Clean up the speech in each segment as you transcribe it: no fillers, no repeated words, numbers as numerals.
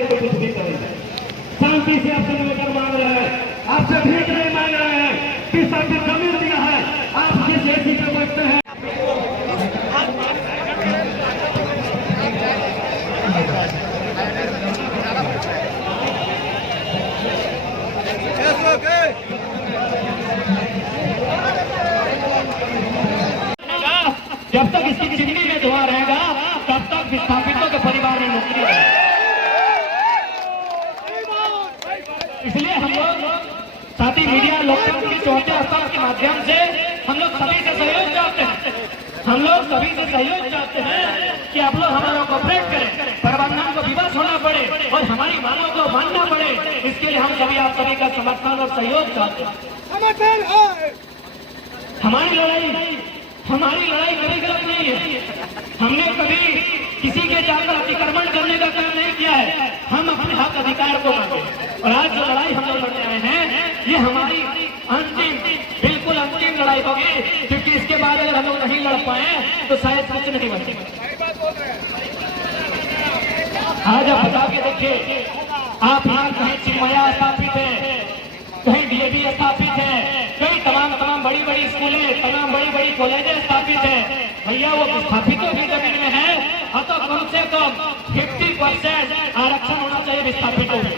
करके तो कुछ भी करें। शांति से आपसे मिलकर मांग रहे हैं, आपसे भीख नहीं मांग रहे हैं कि सब जमीन दिया है, आप जिस एसी पे बैठते हैं। जब तक इसकी चिमनी में धुआं रहेगा तब तक विस्थापितों के परिवार में नौकरी रहेगी। इसलिए हम लोग साथी मीडिया लोकतंत्र के चौथे स्तंभ के माध्यम से हम लोग सभी से सहयोग चाहते हैं। हम लोग सभी से सहयोग चाहते हैं कि आप लोग हमारा कोऑपरेट करें, प्रबंधन को विवश होना पड़े और हमारी मांगों को मानना पड़े। इसके लिए हम सभी आप सभी का समर्थन और सहयोग चाहते हैं। हमारी लड़ाई कभी गलत नहीं है। हमने कभी किसी के जाकर अतिक्रमण करने का काम नहीं किया है। हम अपने हक अधिकार को मांगे और आज जो लड़ाई हम लोग लड़ने आए हैं ये हमारी बिल्कुल अंतिम लड़ाई होगी, क्योंकि इसके बाद अगर हम लोग नहीं लड़ पाए तो शायद कुछ नहीं बचेगा। आज आप बता के देखिए, आप यहाँ कहीं चिन्मया स्थापित है, कहीं डीएवी स्थापित है, कई तमाम बड़ी बड़ी स्कूलें, तमाम बड़ी बड़ी कॉलेजें स्थापित है। भैया वो विस्थापितों की जमीन में है, तो कम से कम 50% आरक्षण होना चाहिए विस्थापितों में।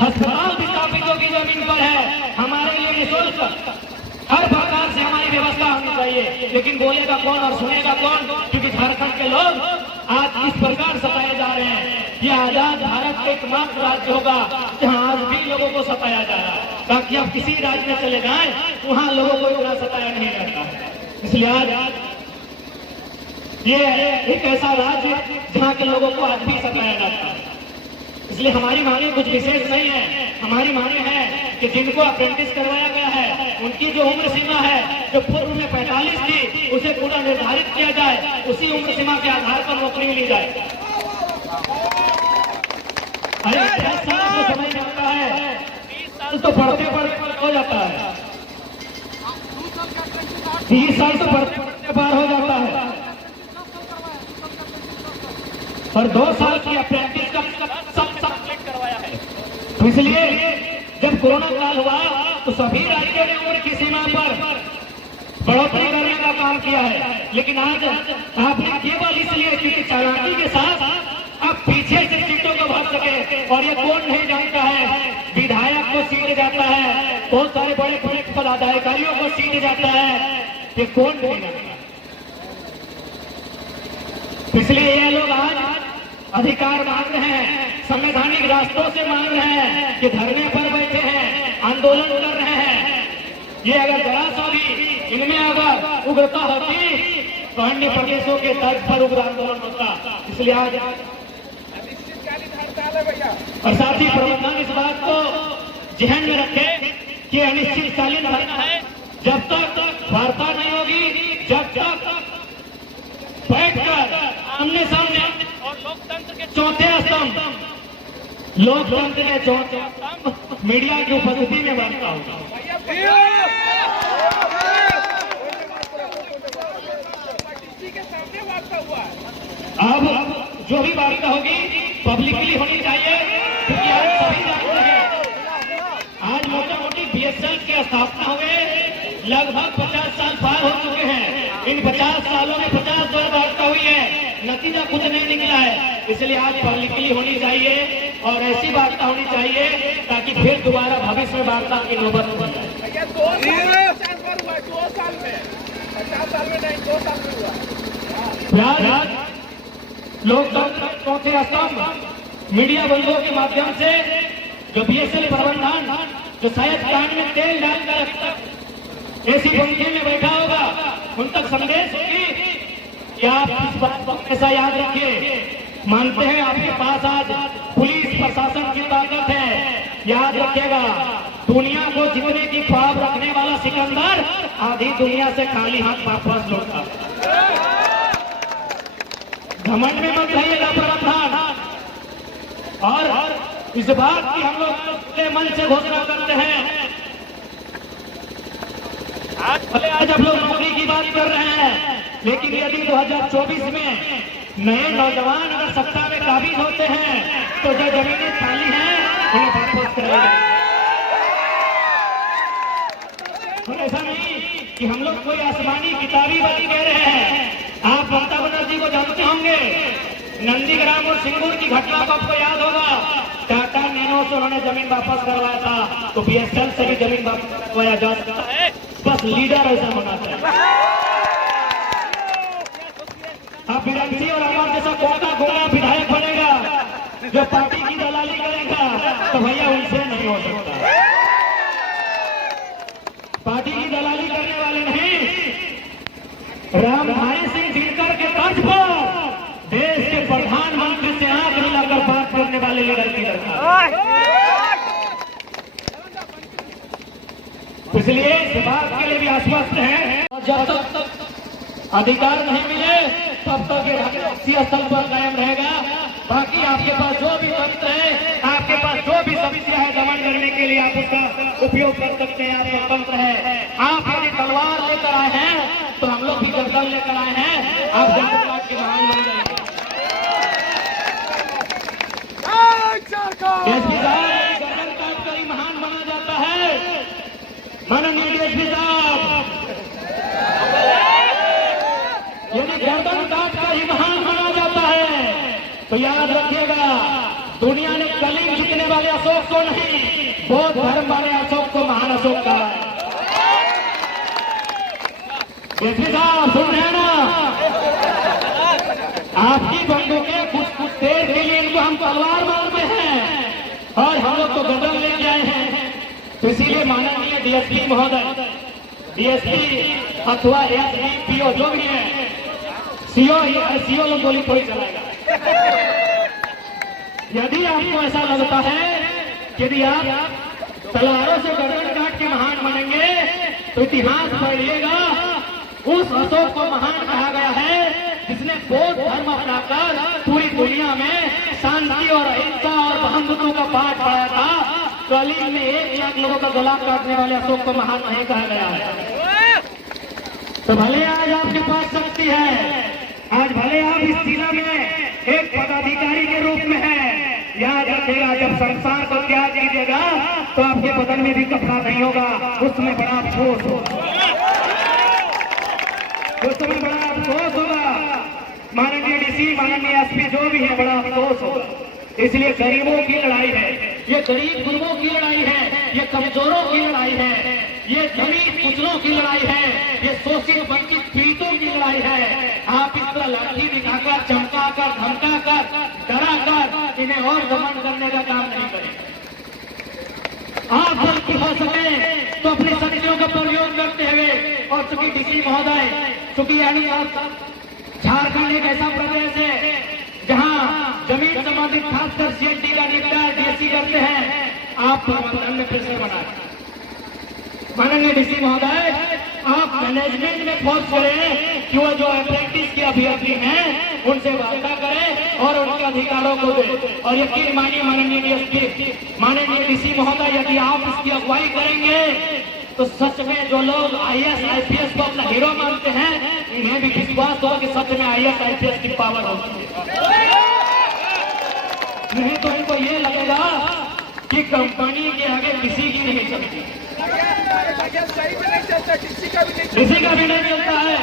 अस्पताल विस्थापितों की जमीन पर है, हमारे लिए निःशुल्क हर प्रकार से हमारी व्यवस्था होनी चाहिए। लेकिन बोलेगा कौन और सुनेगा कौन, क्योंकि झारखंड के लोग आज इस प्रकार सताए जा रहे हैं। ये आजाद भारत का एकमात्र राज्य होगा जहां आज भी लोगों को सताया जा रहा है, ताकि आप किसी राज्य में चले जाएं वहां लोगों को इतना सताया नहीं जाता। इसलिए आज ये एक ऐसा राज्य जहां के लोगों को आज भी सताया जाता है। इसलिए हमारी मांगे कुछ विशेष नहीं है। हमारी मांगे हैं कि जिनको अप्रेंटिस करवाया गया है उनकी जो उम्र सीमा है, जो पूर्व में 45 थी, उसे पूरा निर्धारित किया जाए, उसी उम्र सीमा के आधार पर नौकरी ली जाए। अरे 10 साल तो समय जाता है, 20 साल तो पढ़ते हो जाता है, 30 साल तो पढ़ते पार हो जाता है, और 2 साल की अप्रेंटिस का सब करवाया है। तो इसलिए जब कोरोना काल हुआ तो सभी राज्यों ने उम्र की सीमा पर बढ़ोतरी करने का काम किया है। लेकिन आज आपने केवल इसलिए क्योंकि चालाकी के साथ आप पीछे से सीटों को भर सके, और ये कौन नहीं जानता है, विधायक को सीट जाता है, बहुत सारे बड़े बड़े पदाधिकारियों को सीट जाता है, ये कौन नहीं जानता। इसलिए ये लोग आज अधिकार मांग रहे हैं, संवैधानिक रास्तों से मांग रहे हैं, कि धरने पर बैठे हैं, आंदोलन कर रहे हैं। ये अगर जरा सा भी इनमें अगर उग्रता होती तो अन्य प्रदेशों के तर्ज पर उग्र आंदोलन होता। इसलिए आज और साथ ही प्रबंधन इस बात को ध्यान में रखे कि अनिश्चितकालीन धरना है, जब तक वार्ता नहीं होगी, जब तक बैठकर आमने सामने और लोकतंत्र के चौथे स्तंभ मीडिया की उपस्थिति में वार्ता होगा। अब जो भी वार्ता होगी पब्लिकली होनी चाहिए, क्योंकि आज सभी जानते हैं आज मोटा मोटी बीएसएफ की स्थापना हुए लगभग 50 साल पार हो चुके हैं। इन 50 सालों में 50 बार वार्ता हुई है, नतीजा कुछ नहीं निकला है। इसलिए आज पब्लिकली होनी चाहिए और ऐसी वार्ता होनी चाहिए ताकि फिर दोबारा भविष्य में वार्ता की नौबत न बने। 2 साल में 50 साल में नहीं, 2 साल में हुआ। लोकतंत्र चौथे स्तंभ मीडिया बंधुओं के माध्यम से जो बीएसएल प्रबंधन जो शायद कान में तेल डालकर अभी तक ऐसी पंखे में बैठा होगा, उन तक संदेश होगी कि आप इस बात को हमेशा याद रखिए। मानते हैं आपके पास आज पुलिस प्रशासन की ताकत है, याद रखिएगा दुनिया को जीतने की ख्वाब रखने वाला सिकंदर आधी दुनिया से खाली हाथ वापस लौटा। घमंड में मत रहिएगा प्रबंधन, और इस बात की हम लोग मन से घोषणा करते हैं। आज हम लोग नौकरी की बात कर रहे हैं, लेकिन यदि 2024 में नए नौजवान अगर सत्ता में साबित होते हैं तो जो जमीनें खाली हैं उन्हें वापस कराएंगे। तो ऐसा नहीं कि हम लोग कोई आसमानी किताबी बात कह रहे हैं। आप ममता बनर्जी को जानते होंगे, नंदीग्राम और सिंगूर की घटना को आपको याद होगा। टाटा नैनो से उन्होंने जमीन वापस करवाया था, तो बीएसएल से भी जमीन वापस करवाया जा सकता है, बस लीडर ऐसा होना चाहिए। आप बीएमसी और हमारे जैसा कोटा घोड़ा विधायक बनेगा जो पार्टी की दलाली करेगा, तो भैया उनसे नहीं हो सकता। पार्टी की दलाली करने वाले नहीं, रामधारी सिंह दिनकर के तर्ज पर देश के प्रधानमंत्री से आंख मिलाकर बात करने वाले लीडर की दरकार। इसलिए इस बात के लिए भी आश्वस्त है, जब तक अधिकार नहीं मिले तब तक ये उसी स्थल पर कायम रहेगा। बाकी आपके पास जो भी तंत्र है, आपके पास जो भी समस्या है दमन करने के लिए आप उसका उपयोग कर सकते हैं। आपका तंत्र है। आप यदि तलवार लेकर आए हैं तो हम लोग भी गर्दन लेकर आए हैं। आप जनता के महान बन जाएंगे। डीएसपी साहब, गर्दन काट कर ही महान बना जाता है। माननीय डीएसपी साहब, यदि गर्दन काट कर ही महान बना जाता है तो याद रखिएगा, दुनिया ने कलिंग जीतने वाले अशोक को नहीं, बौद्ध धर्म वाले अशोक को महान अशोक कहा है। डीएसपी साहब सुन रहे हैं ना, आपकी बंदूकें कुछ देर के लिए इनको हम तलवार मारते हैं और हम लोग तो गर्दन लेके आए हैं। तो इसीलिए माननीय डीएसपी महोदय, डीएसपी अथवा एसडीपीओ जो भी है, सीओ लोग गोली थोड़ी चलाएगा। यदि आपको ऐसा लगता है यदि आप तलवारों से गर्दन काट के महान बनेंगे तो इतिहास पढ़िएगा, उस अशोक को महान कहा गया है जिसने बौद्ध धर्म अपनाकर पूरी दुनिया में शांति और अहिंसा और बंधुत्व का पाठ पढ़ाया था। कलिंग में 1 लाख लोगों का गला काटने वाले अशोक को महान नहीं कहा गया है। तो भले आज आपके पास शक्ति है, आज भले आप इस जिला में एक पदाधिकारी के रूप में है, याद रखिएगा जब संसार को त्याग कीजिएगा तो आपके बदन में भी कपड़ा नहीं होगा, उसमें बड़ा अफसोस होगा, उसमें बड़ा अफसोस होगा। माननीय डीसी, माननीय एसपी जो भी है, बड़ा अफसोस होगा। इसलिए गरीबों की लड़ाई है, ये गरीब गुरुओं की लड़ाई है, ये कमजोरों की लड़ाई है, ये दलित कुचलों की लड़ाई है, ये शोषित वंचित पीड़ितों की लड़ाई है। आप इस तरह लाठी दिखाकर, चमकाकर, धमकाकर, डराकर इन्हें और दमन करने का काम नहीं करें। आप बल्कि हो सके तो अपनी शक्तियों का प्रयोग करते हुए, और चूंकि डीसी महोदय, चूंकि यानी झारखंड एक ऐसा प्रदेश है जहां जमीन संबंधित खासकर सीएनटी का निपटान डीएससी करते हैं, आप प्रबंधन में प्रेशर बनाए। माननीय डीसी महोदय, आप मैनेजमेंट में फोर्स करें कि वो जो अप्रेंटिस के अभ्यर्थी हैं उनसे वार्ता करें और उनके अधिकारों को दें। और यकीन मानिए माननीय डीएसपी, माननीय डीसी महोदय, यदि आप इसकी अगुवाई करेंगे तो सच में जो लोग आईएएस आईपीएस को अपना हीरो मानते हैं, इन्हें भी विश्वास होगा कि सच में आईएएस आईपीएस की पावर होती है। नहीं तो इनको ये लगेगा कि कंपनी के आगे किसी की नहीं चलती, किसी का भी नहीं चलता है।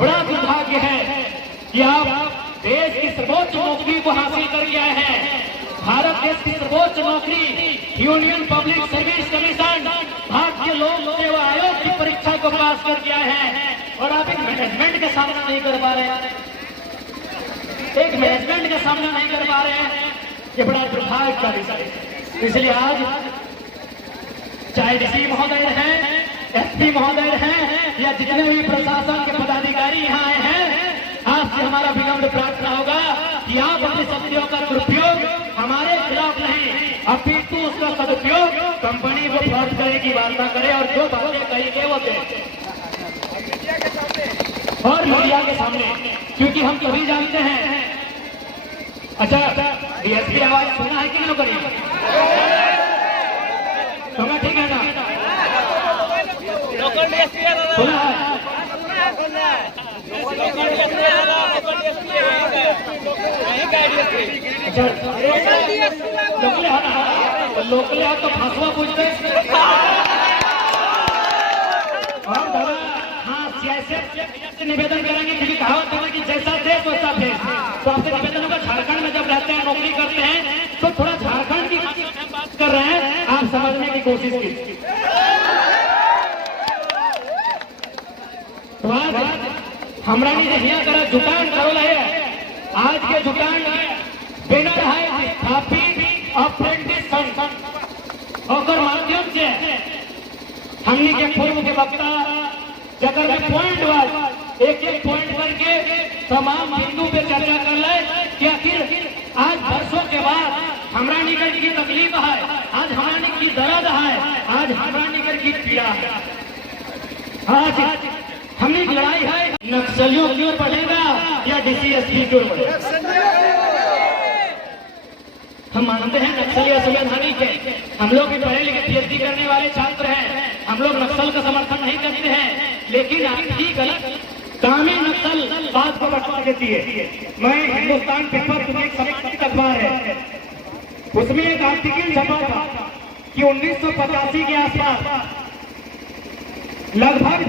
बड़ा दुर्भाग्य है कि आप देश की सर्वोच्च नौकरी को हासिल करके आए हैं। भारत देश की सर्वोच्च नौकरी यूनियन पब्लिक सर्विस कमीशन, भारतीय लोक सेवा आयोग की परीक्षा को पास करके आए हैं और आप एक मैनेजमेंट का सामना नहीं कर पा रहे हैं, एक मैनेजमेंट का सामना नहीं कर पा रहे हैं। ये बड़ा दुर्भाग्य का विषय है। इसलिए आज चाहे डीसी महोदय हैं, एसपी महोदय हैं या जितने भी प्रशासन के पदाधिकारी यहाँ आए हैं, आपसे हमारा विनम्र प्रार्थना होगा कि आप अपनी शक्तियों का दुरुपयोग हमारे खिलाफ नहीं, अपितु उसका सदुपयोग कंपनी को फ्रॉड करने की वार्ता करे और जो बातें कही गए वो दें और मीडिया के सामने, क्योंकि हम सभी जानते हैं। अच्छा, डीएसपी आवाज सुना है कि नहीं करी? सुना, ठीक है ना? सुना है। अच्छा लोकले हो ना, लोकले हो तो फंसवा पूछते और दादा। हाँ सियासत से निवेदन करेंगे क्योंकि कहावत है कि जैसा देश वैसा भेष। तो आपसे निवेदन होगा, झारखंड में जब रहते हैं नौकरी करते हैं तो थोड़ा झारखंड की बात कर रहे हैं, आप समझने की कोशिश कीजिए। तो आज हमरा नहीं करा जुटान करो है, आज के जुटान बैनर है स्थापित अप्रेंटिस और माध्यम से हमने के पूर्व के वक्ता जगह में पॉइंट वाइज एक पॉइंट करके तमाम बिंदु पे चर्चा कर ले कि आखिर आज वर्षों के बाद हमरा निकल की तकलीफ है, आज हमरा निकल की दर्द है, आज हमरा निकल की पीड़ा है। आज हमने लड़ाई है नक्सलियों की ओर बढ़ेगा या डीसीएसपी की ओर बढ़ेगा। हम मानते हैं नक्सली असलियत हानि के, हम लोग भी पढ़े लिखे पीएचडी करने वाले छात्र हैं, हम लोग नक्सल का समर्थन नहीं करते हैं, लेकिन आपकी गलत दामी नक्सल बात को बढ़ा देती है। मैं हिंदुस्तान पेपर तुम्हें एक समर्पित अखबार है, उसमें एक आर्टिकल छपा था कि 1985 के आसपास लगभग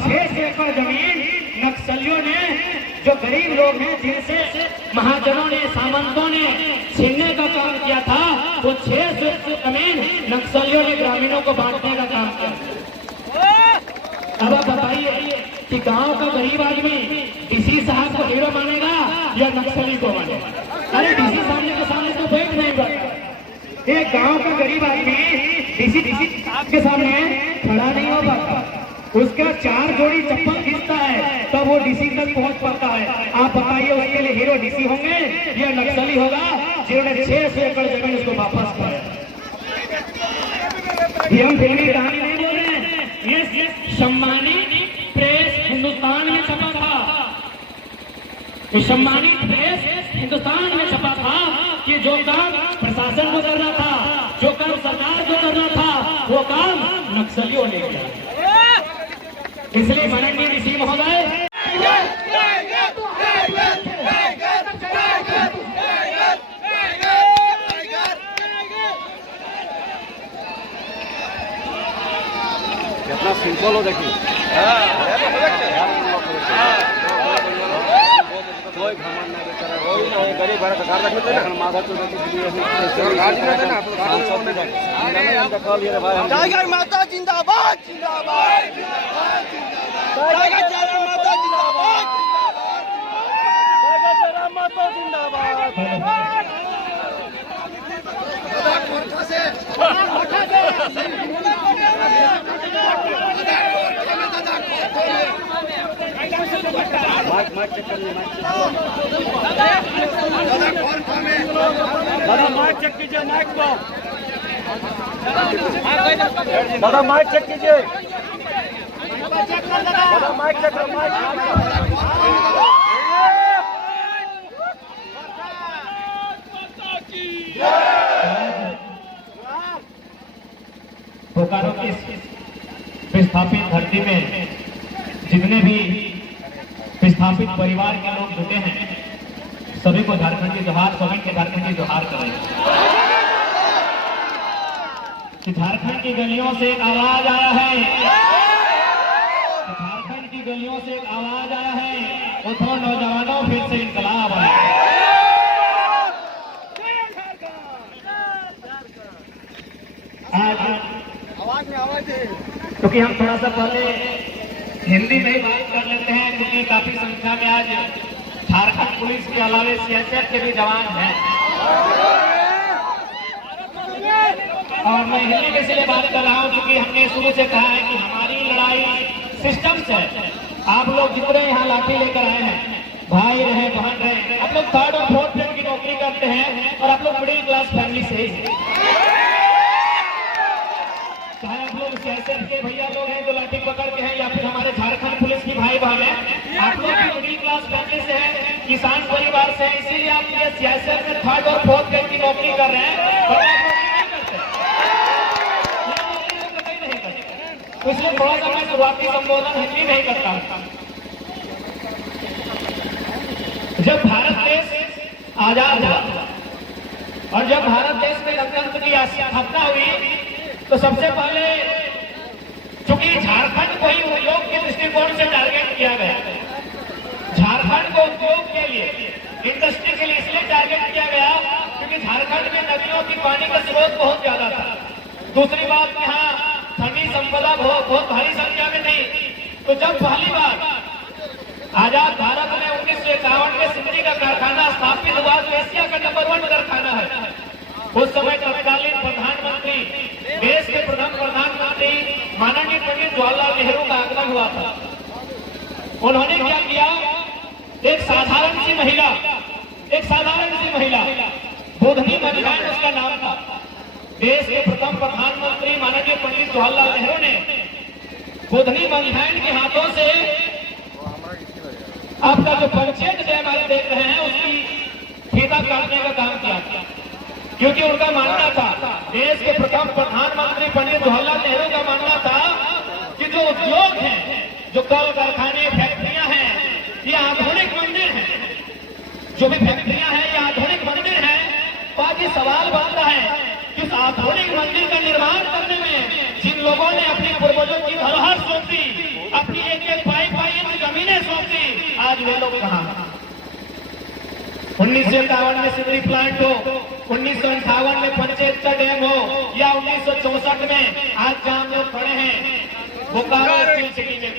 6 एकड़ जमीन नक्सलियों ने, जो गरीब लोग हैं जिनसे महाजनों ने सामंतों ने छीनने का काम किया था, वो 6 एकड़ जमीन नक्सलियों ने ग्रामीणों को बांटने का काम किया। अब आप बताइए कि गांव का गरीब आदमी डीसी साहब को हीरो मानेगा या नक्सली को मानेगा? अरे डीसी सामने के सामने तो बैठ नहीं पाएगा। एक गांव का गरीब आदमी डीसी साहब के सामने खड़ा नहीं हो पाता, उसका 4 जोड़ी चप्पल खींचता है तब वो डीसी तक पहुंच पाता है। आप बताइए उसके लिए हीरो डीसी होंगे या नक्सली होगा जिन्होंने 600 एकड़ जमीन उसको वापस किया? ये हम फिल्मी कहानी नहीं बोल रहे हैं, ये सम्मानित प्रेस हिंदुस्तान में छपा था, सम्मानित प्रेस हिंदुस्तान में छपा था कि जो काम प्रशासन को करना था, जो काम सरकार को करना था, वो काम नक्सलियों ने किया। इसलिए माननीय डीसी महोदय, कितना सिंपल हो देखिए, कोई घमंड नहीं बेचारा, कोई नहीं गरीब घर का घर बैठे थे माथा चुरा के लिए गाड़ी में थे ना तो सांसद में मैंने हम देखा लिए भाई टाइगर माता जिंदाबाद जिंदाबाद टाइगर जरा माता जिंदाबाद टाइगर जरा माता जिंदाबाद। माइक चेक करिए, दादा माइक चेक कीजिए, माइक को दादा माइक चेक कीजिए, दादा माइक चेक करो, बोकारो की विस्थापित धरती में जितने भी विस्थापित परिवार के लोग जुटे हैं, सभी को झारखंड की जोहार, सभी के झारखंड की जोहार करें। कि झारखंड की गलियों से एक आवाज आया है, झारखंड की गलियों से एक आवाज आया है, उठो नौजवानों फिर से इंकलाब आया। आज आवाज है क्योंकि हम थोड़ा सा पहले हिंदी में ही बात कर लेते हैं, क्योंकि काफी संख्या में आज झारखंड पुलिस के अलावे सीएसएफ के भी जवान हैं, और मैं हिंदी में इसलिए बात कर रहा हूँ क्योंकि हमने शुरू से कहा है कि हमारी लड़ाई सिस्टम से है। आप लोग जितने यहाँ लाठी लेकर आए हैं, भाई रहे बहन रहे, आप लोग 3rd और 4th ग्रेड की नौकरी करते हैं और आप लोग मिडिल क्लास फैमिली से ही, चाहे आप लोग सीएसएफ के भैया लोग हैं जो लाठी पकड़ के हैं, या फिर हमारे झारखंड पुलिस की भाई बहन हैं, आप लोग भी मिडिल क्लास फैमिली से हैं, किसान परिवार से हैं, इसीलिए आप ये सीएसएफ में 3rd और 4th ग्रेड की नौकरी कर रहे हैं और आप नौकरी नहीं करते। तो इसलिए थोड़ा सा मैं शुरुआती संबोधन हिंदी में ही करता हूँ। जब भारत के आजाद हुआ और जब भारत देश में गणतंत्र की स्थापना हुई तो सबसे पहले चूंकि झारखंड को ही उद्योग के दृष्टिकोण से टारगेट किया गया, झारखंड को उद्योग के लिए, इंडस्ट्री के लिए इसलिए टारगेट किया गया क्योंकि झारखंड में नदियों की पानी का स्रोत बहुत ज्यादा था। दूसरी बात, यहाँ खनिज संपदा बहुत भारी संख्या में थी। तो जब पहली बार आजाद भारत में 1951 में सिमरी का कारखाना स्थापित हुआ जो एशिया का नंबर 1 कारखाना है, उस समय तत्कालीन प्रधानमंत्री, देश के प्रथम प्रधानमंत्री माननीय पंडित जवाहरलाल नेहरू का आगमन हुआ था। उन्होंने क्या किया, एक साधारण सी महिला बोधनी मलिहान उसका नाम था, देश के प्रथम प्रधानमंत्री माननीय पंडित जवाहरलाल नेहरू ने बोधनी मलिहान के हाथों से आपका जो पंचायत डैम आप देख रहे हैं उसकी फीता काटने का काम किया, क्योंकि उनका मानना था, देश के प्रथम प्रधानमंत्री पंडित जवाहरलाल नेहरू का मानना था कि जो उद्योग हैं, जो कल कारखाने, फैक्ट्रियां हैं, ये आधुनिक मंदिर हैं। जो भी फैक्ट्रियां हैं ये आधुनिक मंदिर हैं। तो आज ये सवाल बनता है कि उस आधुनिक मंदिर का निर्माण करने में जिन लोगों ने अपने पूर्वजों की धरोहर सौंपी, अपनी एक पाई इंच जमीनें सौंपी, आज वे लोग कहाँ? 1951 में सिमरी प्लांट हो, 1958 में पंचायत डैम हो, या 1964 में आज जहां हम लोग खड़े हैं बोकारो स्टील सिटी में,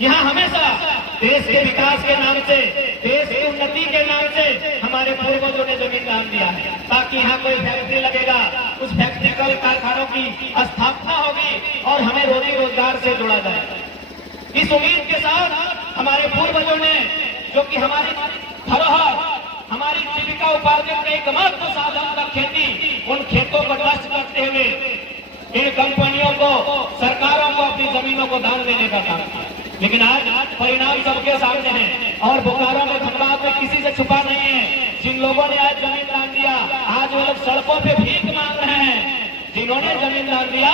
यहाँ हमेशा देश के विकास के नाम से, देश की उन्नति के नाम से हमारे पूर्वजों ने जमीन दान दिया है ताकि यहाँ कोई फैक्ट्री लगेगा, उस फैक्ट्री कल कारखानों की स्थापना होगी और हमें रोजी रोजगार से जोड़ा जाएगा। इस उम्मीद के साथ हमारे पूर्वजों ने, जो कि हमारी धरोहर, हमारी जीविका उपार्जन का एकमात्र साधन था खेती, उन खेतों को नष्ट करते हुए इन कंपनियों को, सरकारों को अपनी जमीनों को दान देने का काम किया। लेकिन आज परिणाम सबके सामने है और बोकारो में, धनबाद में किसी से छुपा नहीं है। जिन लोगों ने आज जमीन दान दिया, आज वो लोग सड़कों पे भीख मांग रहे हैं। जिन्होंने जमीन दान दिया,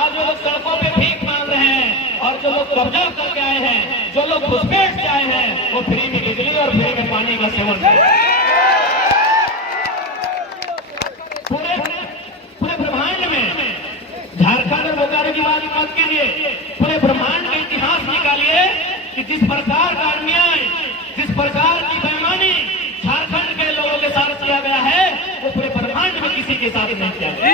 आज वो लोग सड़कों पे भीख मांग रहे हैं। और जो लोग कब्जा करके आए हैं, जो लोग घुसपैठ से आए हैं, वो फ्री में बिजली और फ्री में पानी का सेवन कर रहे हैं। पूरे ब्रह्मांड में झारखंड और बोकारो की बात मत कीजिए, पूरे ब्रह्मांड का इतिहास निकालिए कि जिस प्रकार का अन्याय, जिस प्रकार की बेईमानी झारखंड के लोगों के साथ किया गया है, वो पूरे ब्रह्मांड में किसी के साथ नहीं किया गया।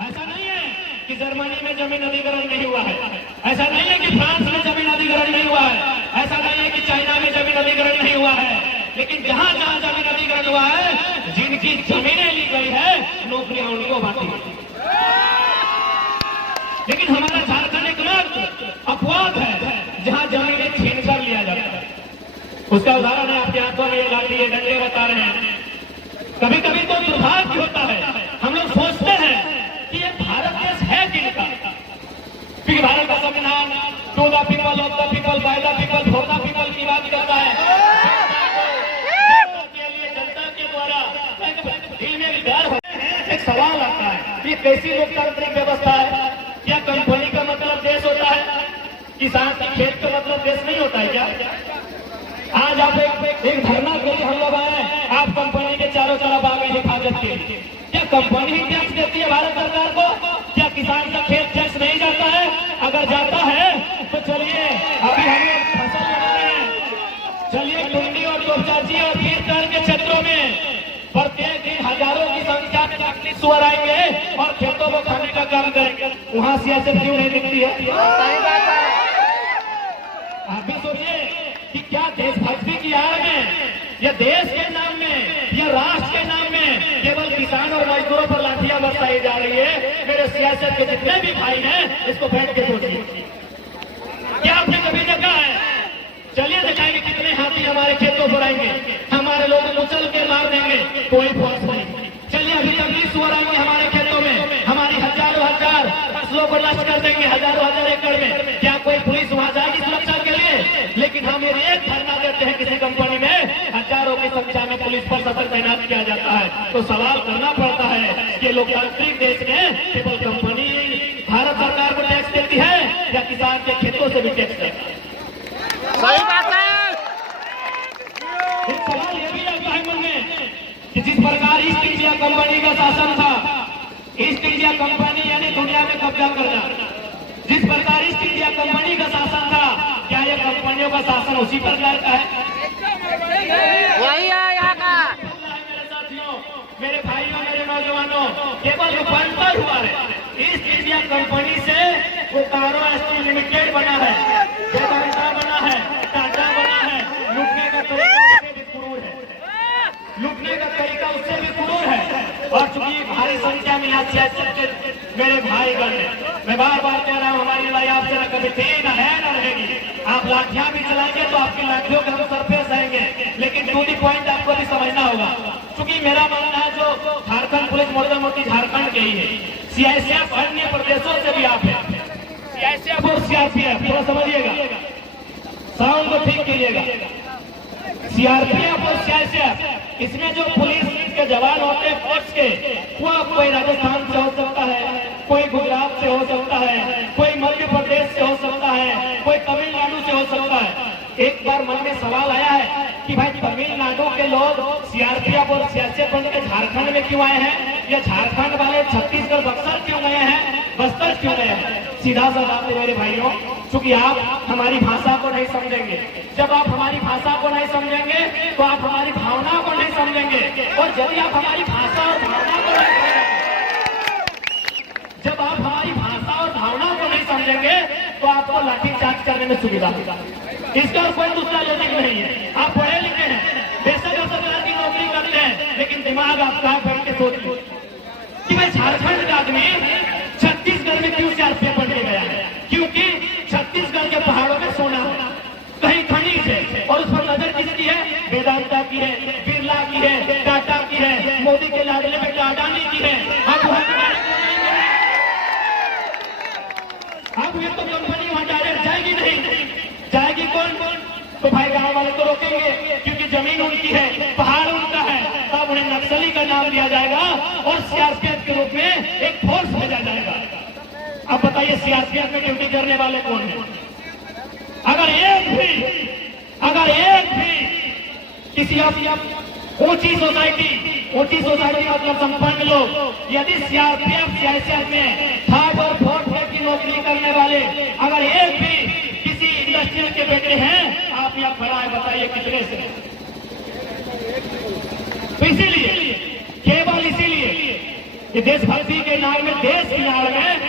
ऐसा नहीं है कि जर्मनी में जमीन अधिग्रहण नहीं हुआ है, ऐसा नहीं है कि फ्रांस में जमीन अधिग्रहण नहीं हुआ है, ऐसा नहीं है कि चाइना में जमीन अधिग्रहण नहीं हुआ है, लेकिन जहां जहां जमीन अधिग्रहण हुआ है, जिनकी जमीनें ली गई है, नौकरियां उनको बांटी गई। लेकिन हमारा झारखंड एकमात्र अपवाद है जहां जमीनें छीन कर लिया जाता है। उसका उदाहरण है, आपके हाथों में ये लाठी, ये डंडे बता रहे हैं। कभी कभी तो दुर्भाग्य होता है, हम लोग सोचते हैं कि ये भारत देश है किनका, क्योंकि भारत का संविधान to the people, of the people, by the people, for the people की बात करता है। जनता के द्वारा दिल में विचार होते हैं। एक सवाल आता है, ये कैसी लोकतांत्रिक व्यवस्था है? क्या कंपनी का मतलब देश होता है? किसान के खेत का मतलब देश नहीं होता है क्या? आज आप एक धरना के लिए हम लोग आए, आप कंपनी के चारों तरफ आ गए हिफाजत के लिए। क्या कंपनी ही टैक्स देती है भारत सरकार को? क्या किसान का खेत टैक्स नहीं जाता है? अगर जाता है तो चलिए, अभी हम लोग फसल लगा रहे हैं, चलिए टुंडी और तोपचाची और पीरगढ़ के क्षेत्रों में प्रत्येक दिन हजारों की संख्या में नकली सुअर आएंगे और खेतों को खाने का काम करेंगे। वहां सियासत क्यों नहीं दिखती है? आप भी सोचिए कि क्या देशभक्ति की आड़ में, या देश के नाम में, या राष्ट्र के नाम में केवल किसान और मजदूरों पर लाठियां बरसाई जा रही है? मेरे सियासत के जितने भी भाई हैं, इसको बैठ के सोचिए। क्या आपने कभी देखा है? चलिए दिखाएंगे कितने हाथी हमारे खेतों पर आएंगे, हमारे लोग उछल के मार देंगे, कोई फोर्स नहीं। चलिए अभी तक सुअर आएंगे हमारे खेतों में, हमारी हजारों हजार फसलों को नष्ट कर देंगे, हजारों हजार एकड़ में। क्या कोई पुलिस वहां जाएगी सुरक्षा के लिए? लेकिन हम एक धरना देते हैं किसी कंपनी में, हजारों की संख्या में पुलिस प्रशासन तैनात किया जाता है। तो सवाल करना पड़ता है कि लोकतांत्रिक देश में केवल कंपनी भारत सरकार को टैक्स देती है या किसान के खेतों से भी टैक्स देती है? सही बात है। कि जिस प्रकार ईस्ट इंडिया कंपनी का शासन था, ईस्ट इंडिया कंपनी यानी दुनिया में कब्जा करना, जिस प्रकार ईस्ट इंडिया कंपनी का शासन था, क्या ये कंपनियों का शासन उसी प्रकार का है? वही है यहाँ का। मेरे साथियों, मेरे भाइयों, मेरे नौजवानों, केवल रूपांतर हुआ है। ईस्ट इंडिया कंपनी से बोकारो स्टील लिमिटेड बना है, वेदांता बना है, टाटा बना है। लूटने का तरीका उससे भी क्रूर है, लूटने का तरीका उससे भी क्रूर है। और चूंकि भारी संख्या में यहाँ सियासत के मेरे भाईगण हैं, मैं बार बार कह रहा हूँ, हमारी लड़ाई आपसे न कभी थी, न है, न रहेगी। आप लाठियां भी चलाएंगे तो आपकी लाठियों के हम सरफेस आएंगे, लेकिन टू दी पॉइंट आपको भी समझना होगा। क्योंकि मेरा मानना है जो झारखंड पुलिस मोर्चा मोटी झारखंड के ही है, सीआईएसएफ अन्य प्रदेशों से भी आप है, सीआईएसएफ और सीआरपीएफ, थोड़ा समझिएगा, साउंड को ठीक कीजिएगा। सीआरपीएफ और सीआईएसएफ, इसमें जो पुलिस के जवान होते हैं फोर्स के, वो कोई राजस्थान से हो सकता है, कोई गुजरात से हो सकता है, कोई मध्य प्रदेश से हो सकता है, कोई तमिलनाडु से हो सकता है। एक बार मन में सवाल आया है कि भाई तमिलनाडु के लोग सीआरपीएफ और सीआईएसएफ बन के झारखंड में क्यों आए हैं, या झारखंड वाले छत्तीसगढ़ बक्सर क्यों गए हैं, बस्तर क्यों गए हैं? सीधा सा बात है मेरे भाइयों, क्योंकि आप हमारी भाषा को नहीं समझेंगे। जब आप हमारी भाषा को नहीं समझेंगे तो आप हमारी भावना को नहीं समझेंगे, और यदि आप हमारी भाषा और भावना को नहीं समझेंगे, जब आप हमारी भाषा और भावना को नहीं समझेंगे तो आपको लाठीचार्ज करने में सुविधा होगा। इसका कोई दूसरा लॉजिक नहीं है। आप पढ़े लिखे हैं, बेशक आप सरकार की नौकरी करते हैं, लेकिन दिमाग आपका बैठ के सोचिए कि भाई झारखंड का आदमी छत्तीसगढ़ में क्यों सीआरपीएफ बन के गया है? क्योंकि छत्तीसगढ़ के पहाड़ों में सोना है, कहीं खनिज है, और उस पर नजर किसकी है? वेदांता की है, बिरला की है, टाटा की है, मोदी के लाडले बेटा अडानी की है। अब वहां अब ये तो कंपनी वहां डायरेक्ट जाएगी नहीं, जाएगी कौन? तो भाई गांव वाले तो रोकेंगे, क्योंकि जमीन उनकी है, पहाड़ उनका है। तब उन्हें नक्सली का नाम दिया जाएगा और सीआरपीएफ के रूप में एक फोर्स भेजा जाएगा। अब बताइए सीआरपीएफ में ड्यूटी करने वाले कौन है? अगर एक भी किसी ऊंची सोसाइटी मतलब संपन्न लोग, यदि सीआरपीएफ सीआईएसएफ में थर्ड और फोर्थ ग्रेड की नौकरी करने वाले अगर एक भी किसी इंडस्ट्रियल के बेटे हैं, आप यहाँ खड़ा है, बताइए कितने से? तो इसीलिए, केवल इसीलिए ये देशभक्ति के नाम में, देश की नाम में,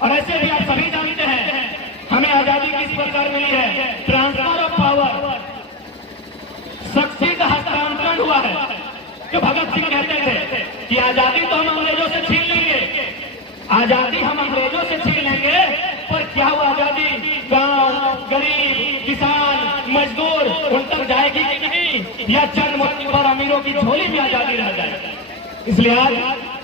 और ऐसे भी आप सभी जानते हैं हमें आजादी किस प्रकार मिली है? ट्रांसफर ऑफ पावर, शक्ति का हस्तांतरण हुआ है। जो भगत सिंह कहते थे कि आजादी तो हम अंग्रेजों से छीन लेंगे, आजादी हम अंग्रेजों से छीन लेंगे, पर क्या हुआ? आजादी गांव, गरीब, किसान, मजदूर उन तक जाएगी कि नहीं, या चंद मुट्ठी पर अमीरों की झोली में आजादी रह जाएगी? इसलिए आज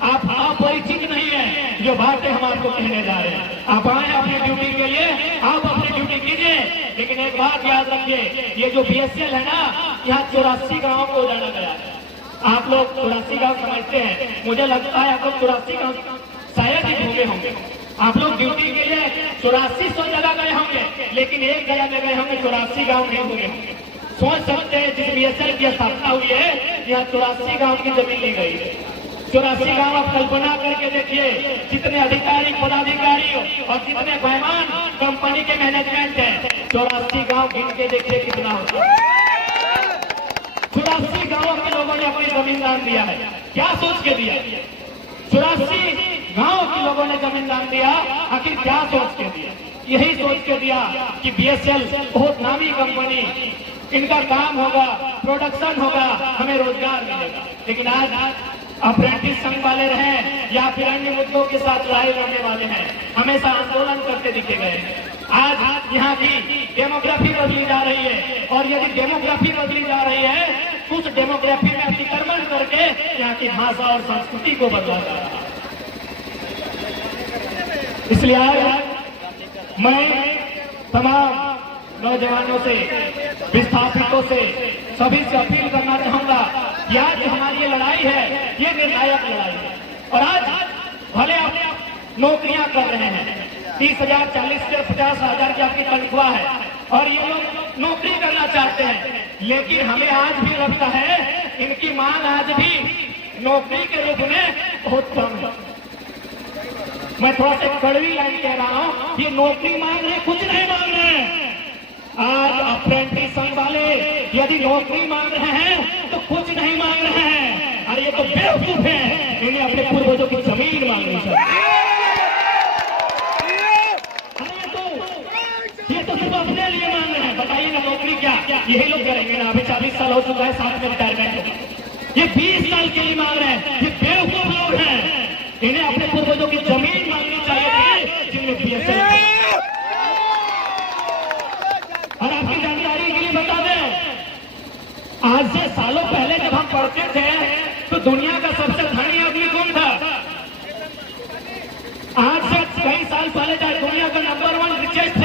आप अपरिचित नहीं है जो बातें हम आपको कहने जा रहे हैं। आप आए अपनी ड्यूटी के लिए, आप अपनी ड्यूटी कीजिए, लेकिन एक बात याद रखिए, ये जो बीएसएल है ना, यहाँ 84 गाँव को उजाड़ा गया है। आप लोग 84 गाँव समझते हैं, मुझे लगता है आप लोग 84 गाँव शायद ही घूमे होंगे। आप लोग ड्यूटी के लिए 8400 जगह गए होंगे, लेकिन एक जगह में गए होंगे, 84 गाँव नहीं घूमे होंगे। सोच सकते हैं जिस बीएसएल की स्थापना हुई है, यहाँ 84 गाँव की जमीन ली गई है। 84 गाँव आप कल्पना करके देखिए, कितने अधिकारी, पदाधिकारी और कितने बेईमान कंपनी के मैनेजमेंट है। 84 गाँव गिन के देखिए कितना होता है। 84 गाँव के लोगों ने अपनी जमीन दान दिया है। क्या सोच के दिया? 84 गाँव के लोगों ने जमीन दान दिया, आखिर क्या सोच के दिया? यही सोच के दिया कि बीएसएल बहुत नामी कंपनी, इनका काम होगा, प्रोडक्शन होगा, हमें रोजगार मिलेगा। लेकिन आज अप्रेंटिस संघ वाले रहे या फिर अन्य मुद्दों के साथ लड़ाई लड़ने वाले हैं, हमेशा आंदोलन करते दिखे गए। आज यहाँ की डेमोग्राफी बदली जा रही है, और यदि डेमोग्राफी बदली जा रही है तो उस डेमोग्राफी में अतिक्रमण करके यहाँ की भाषा और संस्कृति को बदला जा रहा है। इसलिए आज मैं तमाम नौजवानों से, विस्थापितों से, सभी से अपील करना चाहूंगा कि आज हमारी ये लड़ाई है, ये निर्णायक लड़ाई है। और आज भले आप नौकरियां कर रहे हैं, 30,000, 40,000, 50,000 की आपकी तनख्वाह है, और ये लोग नौकरी करना चाहते हैं, लेकिन हमें आज भी लगता है इनकी मांग आज भी नौकरी के रूप में बहुत कम है। मैं थोड़ा सा कड़वी लाइन कह रहा हूं, ये नौकरी मांग रहे, कुछ नहीं मांग रहे। आज अप्रेंटिस संघ वाले यदि नौकरी मांग रहे हैं तो कुछ नहीं मांग रहे हैं। अरे ये तो बेवकूफ है, इन्हें अपने पूर्वजों की जमीन मांगनी चाहिए। ये तो सिर्फ अपने लिए मांग रहे हैं। बताइए ना, नौकरी क्या यही लोग करेंगे ना? अभी 40 साल हो चुका है, साथ में रिटायरमेंट। ये 20 साल के लिए मांग रहे हैं। ये बेवकूफ लोग हैं, इन्हें अपने पूर्वजों की जमीन मांगनी चाहिए थी जिनमें बीएसएफ। और आपकी जानकारी के लिए बता दें, आज से सालों पहले जब हम पढ़ते थे तो दुनिया का सबसे धनी आदमी कौन था? आज से कई साल पहले था दुनिया का number 1 richest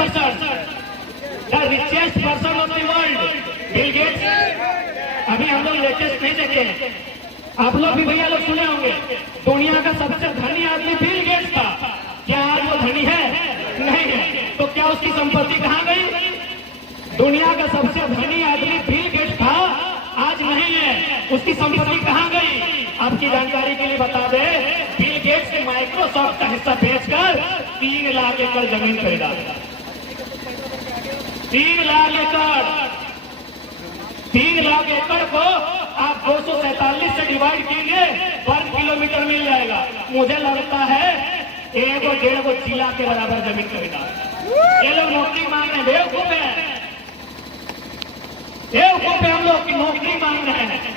person of the world Bill Gates. अभी हम लोग लेटेस्ट नहीं देखे, आप लोग भी भैया लोग सुने होंगे, दुनिया का सबसे धनी आदमी बिल गेट्स था। क्या आज वो धनी है? नहीं है। तो क्या उसकी संपत्ति कहां गई? दुनिया का सबसे धनी आदमी बिल गेट्स था, आज नहीं है। उसकी संपत्ति कहां गई? आपकी जानकारी के लिए बता दें, बिल गेट्स ने माइक्रोसॉफ्ट का हिस्सा बेचकर 3 लाख एकड़ जमीन खरीदा। 3 लाख एकड़। 3 लाख एकड़ को आप 247 से डिवाइड कीजिए, वर्ग किलोमीटर मिल जाएगा। मुझे लगता है 1-1.5 जिला के बराबर जमीन खरीदा। ये लोग नौकरी मांग रहे हैं, बेवकूफ है। बेवकूफ है हम लोग की नौकरी मांग रहे हैं।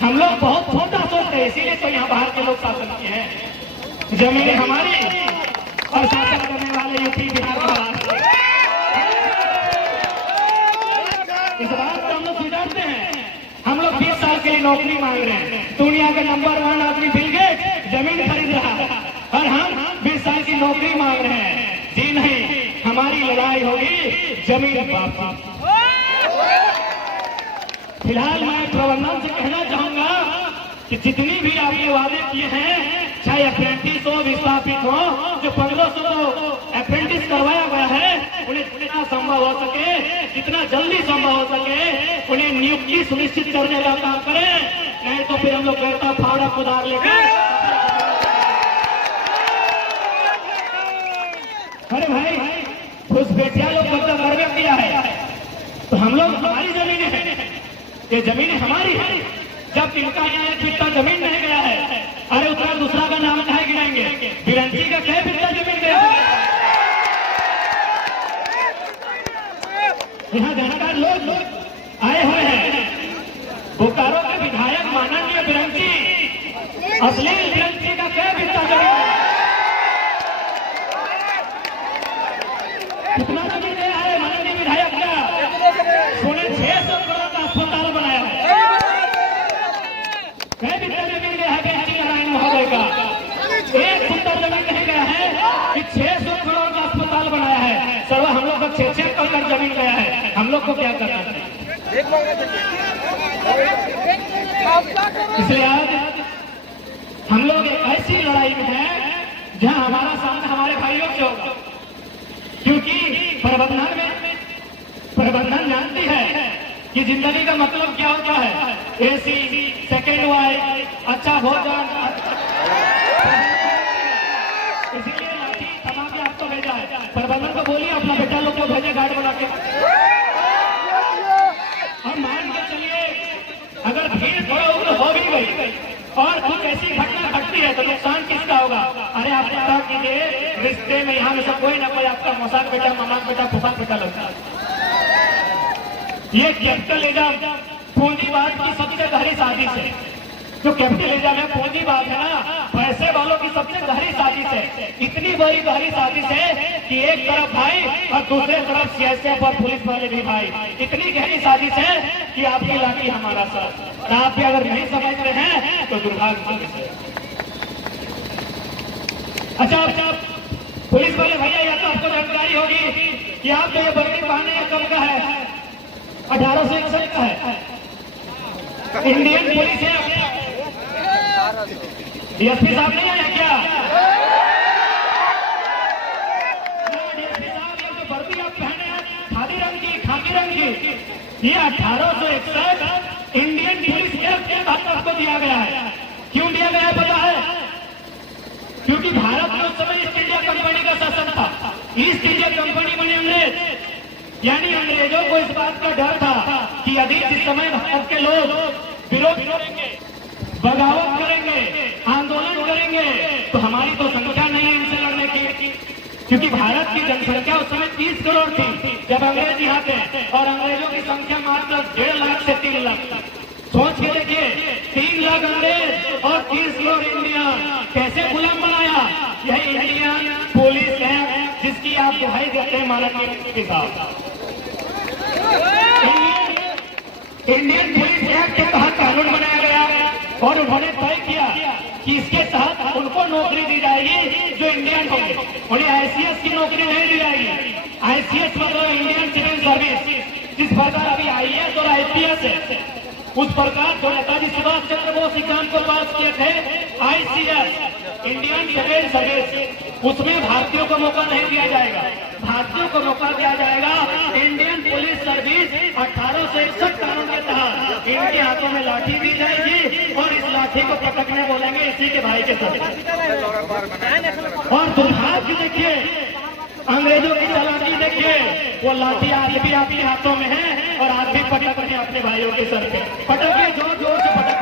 हम लोग बहुत छोटा सोचते हैं, इसीलिए तो यहाँ बाहर के लोग शासन किए हैं। जमीन हमारी और शासन करने वाले यूपी बिहार महाराष्ट्र। इस बात को हम लोग स्वीकारते हैं। हम लोग 20 साल के लिए नौकरी मांग रहे हैं। दुनिया का नंबर 1 आदमी बिल गेट्स जमीन खरीद रहा है और हम 20 साल की नौकरी मांग रहे हैं। जी नहीं, हमारी लड़ाई होगी जमीन वापसी। फिलहाल मैं प्रबंधन से कहना चाहूंगा कि जितनी भी आपने वादे किए हैं, चाहे अप्रेंटिस हो, विस्थापित हो, जो 1500 अप्रेंटिस करवाया गया है, उन्हें जितना संभव हो सके, जितना जल्दी संभव हो सके, उन्हें नियुक्ति सुनिश्चित करने का काम करें। नहीं तो फिर हम लोग कहता फावड़ा कुदार लेकर। अरे भाई, घुसपैठिया लोग कब्जा कर दिया है, तो हम लोग, हमारी जमीन है, ये जमीन हमारी है। जब इनका यहाँ एक बिट्टा जमीन नहीं गया है, अरे उतना दूसरा का नाम कहे गिनाएंगे? बिरंची का क्या बिट्टा जमीन गया? यहाँ जानकार लोग आए हुए हैं। बोकारो के विधायक माननीय बिरंची, असली बिरंची का क्या बिट्टा जमीन? कितना जमीन गया है माननीय विधायक का? सुने 600 करोड़ का अस्पताल बनाया है। कई बिट्टा जमीन गया है बेंची नारायण महोदय का? 1 फुट जमीन नहीं गया है कि 600 करोड़ का अस्पताल बनाया है। सर्व हम लोग का 6-6 एकड़ जमीन गया है। हम लोग को क्या करना चाहिए? इसलिए आज हम लोग एक ऐसी लड़ाई में हैं जहां हमारा सामना हमारे भाइयों से होगा, क्योंकि प्रबंधन जानती है कि जिंदगी का मतलब क्या होता है। एसी, सेकेंड वाइफ, अच्छा भोजन। इसीलिए लाठी थमा के आपको भेजा है। प्रबंधन को बोलिए अपना बेटा लोग को भेजे गार्ड बना के। और मान के चलिए, अगर भीड़ थोड़ा हो भी गई और कुछ ऐसी घटना घटती है तो नुकसान किसका होगा? अरे आप पता कीजिए, रिश्ते में यहाँ में से कोई ना कोई आपका मौसाक बेटा, मामाक बेटा, फुफाक बेटा लगता है। ये कैपिटलिज्म पूंजीवाद की सबसे गहरी साजिश है। जो कैपिटलिज्म है, पूंजीवाद है ना, पैसे वालों की सबसे गहरी साजिश है। इतनी बड़ी गहरी साजिश है कि एक तरफ भाई और दूसरे तरफ सीएसएफ और पुलिस वाले भी भाई। इतनी गहरी साजिश है कि आपकी लाठी हमारा सर। आप भी अगर नहीं समझते हैं तो दुर्भाग्य है। अच्छा, पुलिस वाले भैया, या तो आपको जानकारी होगी कि आपको ये वर्दी पहनने का कब का है? 1861 का है। इंडियन पुलिस है। डीएसपी साहब नहीं आए क्या? डीएसपी साहब, ये जो वर्दी आप पहने हैं खादी रंग की, खाकी रंग की, ये 1861 इंडियन पुलिस के ताकत को दिया गया है। क्यों दिया गया है पता है? क्योंकि भारत में उस समय ईस्ट इंडिया कंपनी का शासन था। ईस्ट इंडिया कंपनी बने अंग्रेज, यानी अंग्रेजों को इस बात का डर था कि यदि इस समय भारत के लोग विरोध करेंगे, बगावत करेंगे, आंदोलन करेंगे तो हमारी तो संख्या नहीं है इनसे लड़ने की। क्योंकि भारत की जनसंख्या उस समय 30 करोड़ थी जब अंग्रेज यहाँ थे, और अंग्रेजों की संख्या मात्र 1.5 लाख से 3 लाख। सोच के देखिए, 3 लाख अंग्रेज और 30 करोड़ इंडिया कैसे गुलाम बनाया। यह इंडियन पुलिस है जिसकी आप दुहाई देते हैं माननीय के साथ। इंडियन पुलिस एक्ट के तहत कानून बनाया गया और उन्होंने तय किया कि इसके तहत उनको नौकरी दी जाएगी जो इंडियन होंगे। उन्हें आईसीएस की नौकरी नहीं दी जाएगी। आईसीएस मतलब इंडियन सिविल सर्विस। जिस प्रकार अभी आईएएस और आईपीएस है, उस प्रकार जो नेताजी सुभाष चंद्र बोस सिद्धांत को पास किए थे आईसीएस इंडियन सिविल सर्विस, उसमें भारतीयों को मौका नहीं दिया जाएगा। भारतीयों को मौका दिया जाएगा इंडियन पुलिस सर्विस 1861 कानून के तहत। इनके हाथों में लाठी दी जाएगी और इस लाठी को पटकने बोलेंगे इसी के भाई के साथ। और दुर्भाग्य देखिए, अंग्रेजों की चालाकी देखिए, वो लाठी आज भी आपके हाथों में है और आज भी पटक रहे अपने भाइयों के सर पे। पटकिए, जोर जोर से पटक।